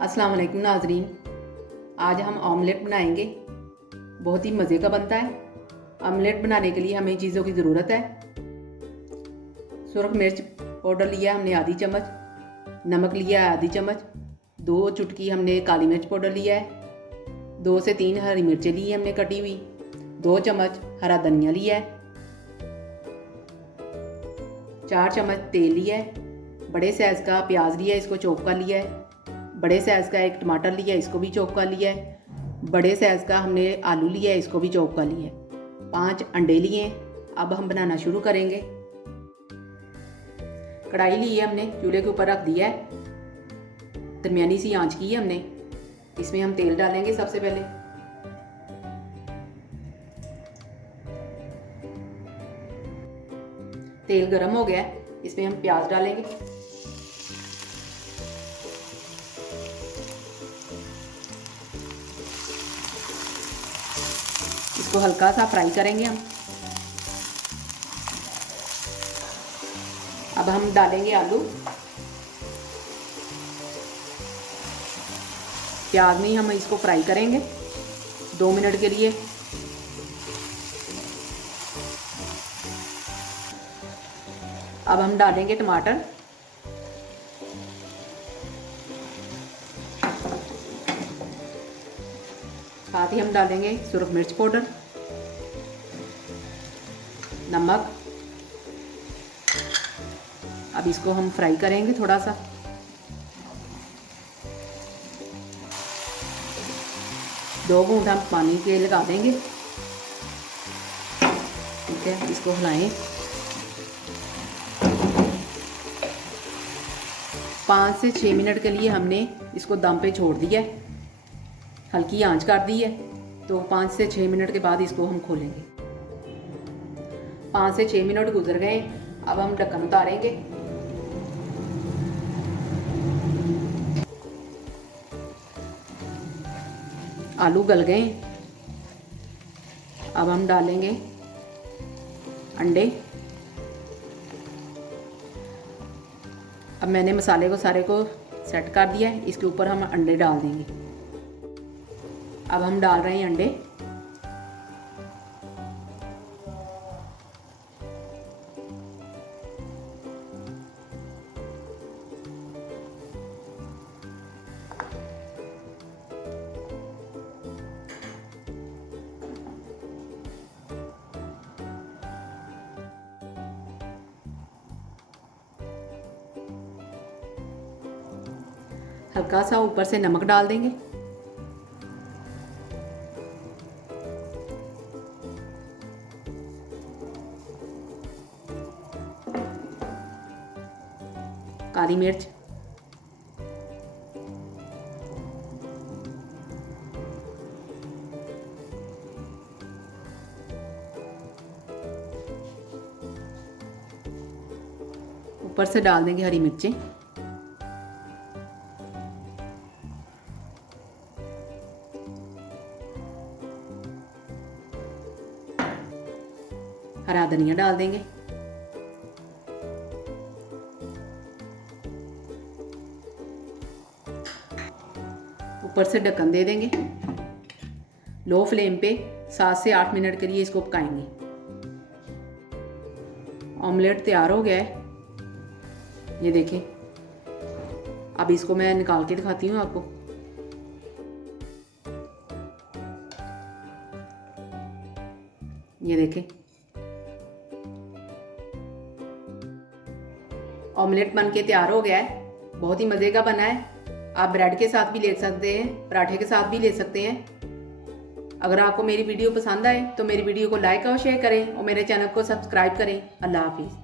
अस्सलाम वालेकुम नाजरीन। आज हम ऑमलेट बनाएंगे। बहुत ही मज़े का बनता है। ऑमलेट बनाने के लिए हमें चीज़ों की ज़रूरत है। सुरख मिर्च पाउडर लिया हमने आधी चम्मच, नमक लिया है आधी चम्मच, 2 चुटकी हमने काली मिर्च पाउडर लिया है, 2 से 3 हरी मिर्चें ली है हमने कटी हुई, 2 चम्मच हरा धनिया लिया है, 4 चम्मच तेल लिया है, बड़े साइज़ का प्याज लिया है, इसको चॉप कर लिया है, बड़े साइज़ का एक टमाटर लिया है, इसको भी चॉप कर लिया है, बड़े साइज़ का हमने आलू लिया है, इसको भी चॉप कर लिया है, 5 अंडे लिए हैं। अब हम बनाना शुरू करेंगे। कढ़ाई ली है हमने, चूल्हे के ऊपर रख दिया है, दरमियानी सी आंच की है हमने। इसमें हम तेल डालेंगे सबसे पहले। तेल गरम हो गया है, इसमें हम प्याज डालेंगे। इसको हल्का सा फ्राई करेंगे हम। अब हम डालेंगे आलू। प्याज में ही हम इसको फ्राई करेंगे 2 मिनट के लिए। अब हम डालेंगे टमाटर। साथ ही हम डालेंगे सुरख मिर्च पाउडर, नमक। अब इसको हम फ्राई करेंगे थोड़ा सा। दो घूंट हम पानी के लगा देंगे। ठीक है, इसको हिलाएं। 5 से 6 मिनट के लिए हमने इसको दम पे छोड़ दिया है, हल्की आंच कर दी है। तो 5 से 6 मिनट के बाद इसको हम खोलेंगे। 5 से 6 मिनट गुजर गए। अब हम ढक्कन उतारेंगे। आलू गल गए। अब हम डालेंगे अंडे। अब मैंने मसाले को सारे को सेट कर दिया है, इसके ऊपर हम अंडे डाल देंगे। अब हम डाल रहे हैं अंडे। हल्का सा ऊपर से नमक डाल देंगे। काली मिर्च, ऊपर से डाल देंगे हरी मिर्चें। हरा धनिया डाल देंगे। ऊपर से ढक्कन दे देंगे। लो फ्लेम पे 7 से 8 मिनट के लिए इसको पकाएंगे। ऑमलेट तैयार हो गया है, ये देखें। अब इसको मैं निकाल के दिखाती हूँ आपको। ये देखें, ऑमलेट बन के तैयार हो गया है। बहुत ही मज़े का बना है। आप ब्रेड के साथ भी ले सकते हैं, पराठे के साथ भी ले सकते हैं। अगर आपको मेरी वीडियो पसंद आए तो मेरी वीडियो को लाइक और शेयर करें और मेरे चैनल को सब्सक्राइब करें। अल्लाह हाफिज़।